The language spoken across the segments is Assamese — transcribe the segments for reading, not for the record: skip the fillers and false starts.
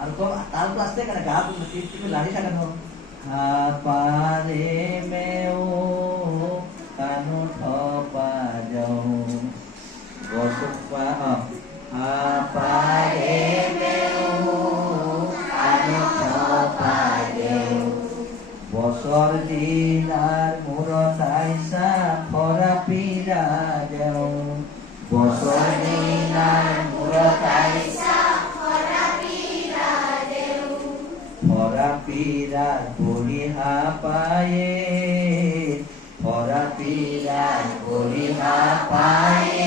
আর তো তার তো আসতে কেন গা তুমি লাড়ি থাকেন পারে মেও কানু থপা যাও বসপা পারে মেও কানু থপা যাও বছর দিন আর মূৰত আইসা ফৰা পীৰা যাও বছৰ দিন আৰ মূৰত আইসা ফরা পীরার বলিহা পায়ে ফরা পীরার বলিহা পায়ে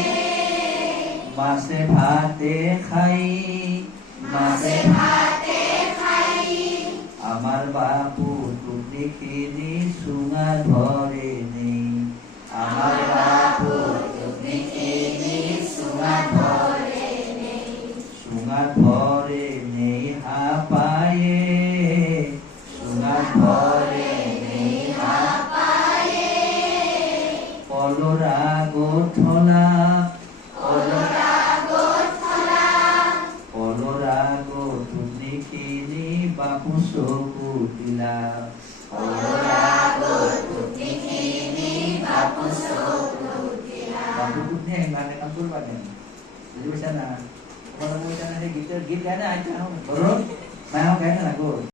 মাছে ভাতে খাই মাছে ভাতে খাই আমার বাপু তুমি কিনি সুঙা ধরে নেই আমার বাপু তুমি কিনি সুঙা ধরে নেই সুঙা ধরে নেই হা পায়ে কলরা গোঠলা কলরা গো তুমি কিনি বাপু চকু দিলা বাপু তুমি মানে কাম করবা কেন বুঝি পাইছা না তোমার গীত গায় না আইতা ধরো মায়া গায় না গো